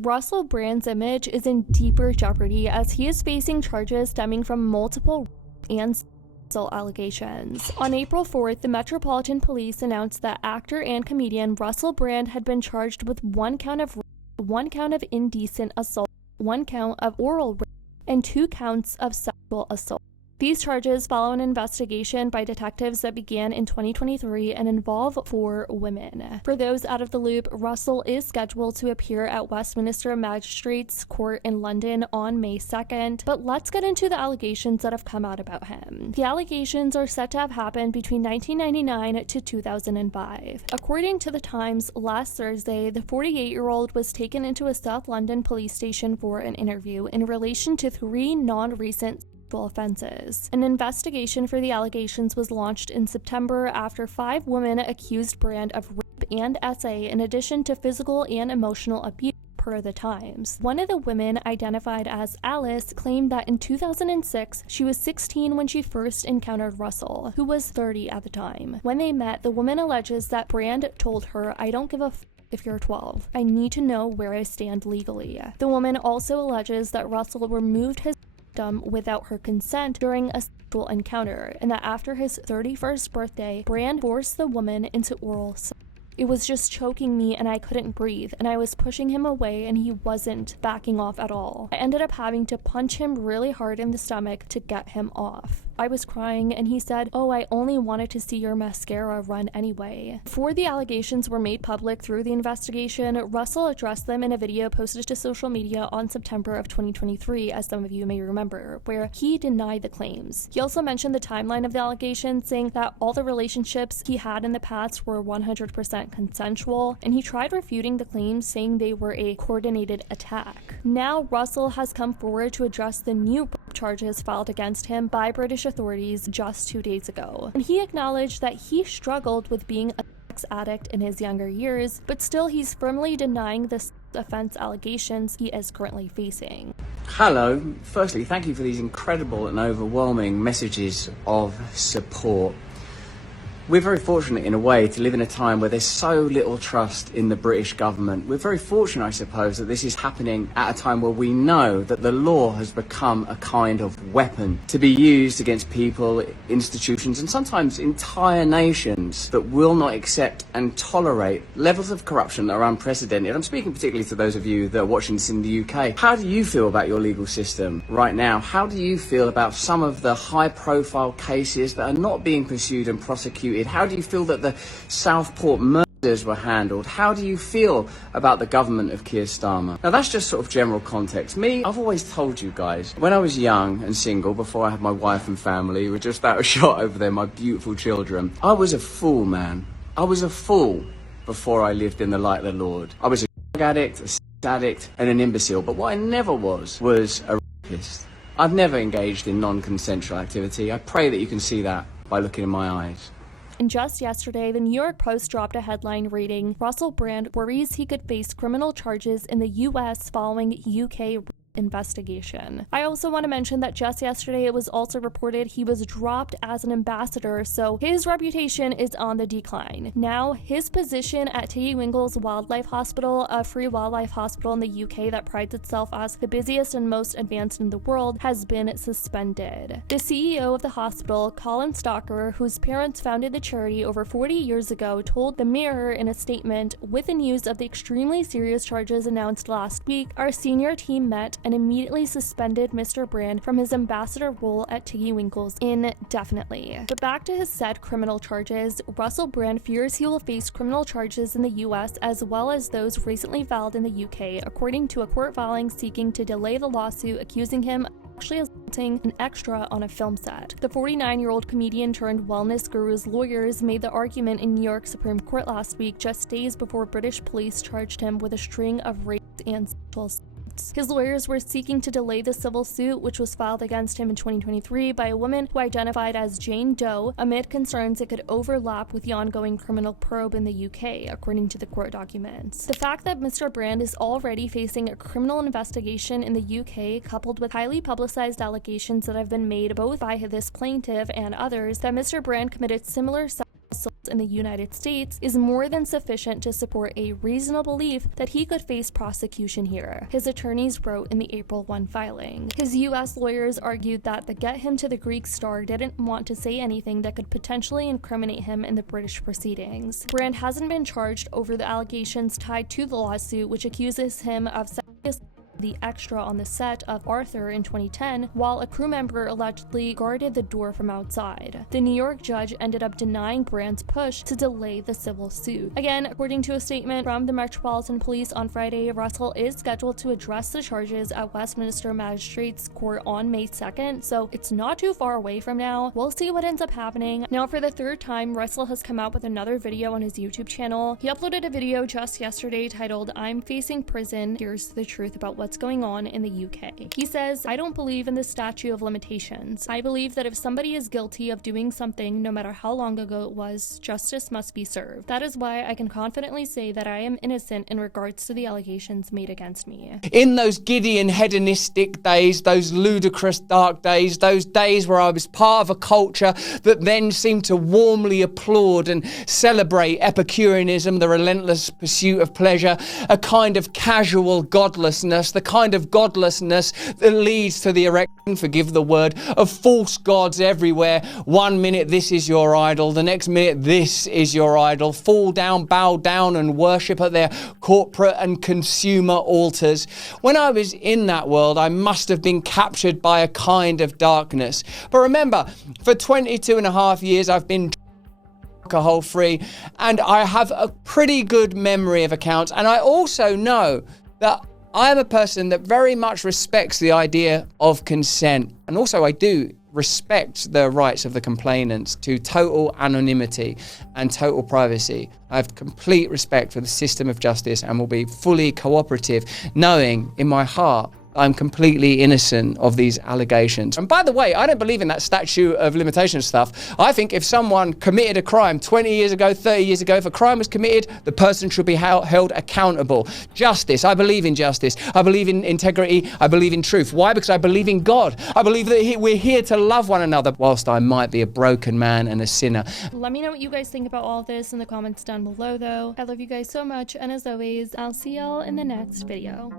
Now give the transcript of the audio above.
Russell Brand's image is in deeper jeopardy as he is facing charges stemming from multiple and sexual allegations. On April 4th, the Metropolitan Police announced that actor and comedian Russell Brand had been charged with 1 count of rape, 1 count of indecent assault, 1 count of oral rape, and 2 counts of sexual assault. These charges follow an investigation by detectives that began in 2023 and involve 4 women. For those out of the loop, Russell is scheduled to appear at Westminster Magistrates Court in London on May 2nd, but let's get into the allegations that have come out about him. The allegations are said to have happened between 1999 to 2005. According to The Times, last Thursday, the 48-year-old was taken into a South London police station for an interview in relation to 3 non-recent offenses. An investigation for the allegations was launched in September after 5 women accused Brand of rape and SA in addition to physical and emotional abuse, per The Times. One of the women, identified as Alice, claimed that in 2006 she was 16 when she first encountered Russell, who was 30 at the time. When they met, the woman alleges that Brand told her, "I don't give a if you're 12. I need to know where I stand legally." The woman also alleges that Russell removed his without her consent during a sexual encounter, and that after his 31st birthday, Brand forced the woman into oral sex. "It was just choking me and I couldn't breathe, and I was pushing him away and he wasn't backing off at all. I ended up having to punch him really hard in the stomach to get him off. I was crying and he said, 'Oh, I only wanted to see your mascara run anyway.'" Before the allegations were made public through the investigation, Russell addressed them in a video posted to social media on September of 2023, as some of you may remember, where he denied the claims. He also mentioned the timeline of the allegations, saying that all the relationships he had in the past were 100% consensual, and he tried refuting the claims, saying they were a coordinated attack. Now, Russell has come forward to address the new charges filed against him by British authorities just 2 days ago, and he acknowledged that he struggled with being a sex addict in his younger years, but still he's firmly denying the offense allegations he is currently facing. Hello. Firstly, thank you for these incredible and overwhelming messages of support. We're very fortunate in a way to live in a time where there's so little trust in the British government. We're very fortunate, I suppose, that this is happening at a time where we know that the law has become a kind of weapon to be used against people, institutions, and sometimes entire nations that will not accept and tolerate levels of corruption that are unprecedented. I'm speaking particularly to those of you that are watching this in the UK. How do you feel about your legal system right now? How do you feel about some of the high-profile cases that are not being pursued and prosecuted? How do you feel that the Southport murders were handled? How do you feel about the government of Keir Starmer? Now, that's just sort of general context. Me, I've always told you guys, when I was young and single, before I had my wife and family, we're just out of shot over there, my beautiful children, I was a fool, man. I was a fool before I lived in the light of the Lord. I was a drug addict, a sex addict, and an imbecile. But what I never was a rapist. I've never engaged in non-consensual activity. I pray that you can see that by looking in my eyes. And just yesterday, the New York Post dropped a headline reading, "Russell Brand worries he could face criminal charges in the U.S. following UK investigation." I also want to mention that just yesterday it was also reported he was dropped as an ambassador, so his reputation is on the decline. Now, his position at Tiggy Winkle's Wildlife Hospital, a free wildlife hospital in the UK that prides itself as the busiest and most advanced in the world, has been suspended. The CEO of the hospital, Colin Stalker, whose parents founded the charity over 40 years ago, told the Mirror in a statement, "With the news of the extremely serious charges announced last week, our senior team met and immediately suspended Mr. Brand from his ambassador role at Tiggy Winkle's indefinitely." But back to his said criminal charges, Russell Brand fears he will face criminal charges in the US as well as those recently filed in the UK, according to a court filing seeking to delay the lawsuit accusing him of actually assaulting an extra on a film set. The 49-year-old comedian turned wellness guru's lawyers made the argument in New York Supreme Court last week, just days before British police charged him with a string of rapes and sexual assaults. His lawyers were seeking to delay the civil suit, which was filed against him in 2023 by a woman who identified as Jane Doe, amid concerns it could overlap with the ongoing criminal probe in the UK, according to the court documents. The fact that Mr. Brand is already facing a criminal investigation in the UK, coupled with highly publicized allegations that have been made both by this plaintiff and others that Mr. Brand committed similar assaults in the United States is more than sufficient to support a reasonable belief that he could face prosecution here, his attorneys wrote in the April 1 filing. His U.S. lawyers argued that the Get Him to the Greek Star didn't want to say anything that could potentially incriminate him in the British proceedings. Brand hasn't been charged over the allegations tied to the lawsuit, which accuses him of the extra on the set of Arthur in 2010, while a crew member allegedly guarded the door from outside. The New York judge ended up denying Brand's push to delay the civil suit. Again, according to a statement from the Metropolitan Police on Friday, Russell is scheduled to address the charges at Westminster Magistrates Court on May 2nd, so it's not too far away from now. We'll see what ends up happening. Now, for the third time, Russell has come out with another video on his YouTube channel. He uploaded a video just yesterday titled, "I'm Facing Prison. Here's the Truth About What's Going On in the UK." He says, "I don't believe in the statute of limitations. I believe that if somebody is guilty of doing something, no matter how long ago it was, justice must be served. That is why I can confidently say that I am innocent in regards to the allegations made against me." In those giddy and hedonistic days, those ludicrous dark days, those days where I was part of a culture that then seemed to warmly applaud and celebrate Epicureanism, the relentless pursuit of pleasure, a kind of casual godlessness, the kind of godlessness that leads to the erection, forgive the word, of false gods everywhere. One minute this is your idol, the next minute this is your idol. Fall down, bow down and worship at their corporate and consumer altars. When I was in that world, I must have been captured by a kind of darkness. But remember, for 22 and a half years I've been alcohol free, and I have a pretty good memory of accounts, and I also know that I am a person that very much respects the idea of consent, and also I do respect the rights of the complainants to total anonymity and total privacy. I have complete respect for the system of justice and will be fully cooperative, knowing in my heart I'm completely innocent of these allegations. And by the way, I don't believe in that statute of limitations stuff. I think if someone committed a crime 20 years ago, 30 years ago, if a crime was committed, the person should be held accountable. Justice, I believe in justice. I believe in integrity. I believe in truth. Why? Because I believe in God. I believe that we're here to love one another, whilst I might be a broken man and a sinner. Let me know what you guys think about all of this in the comments down below, though. I love you guys so much, and as always, I'll see y'all in the next video.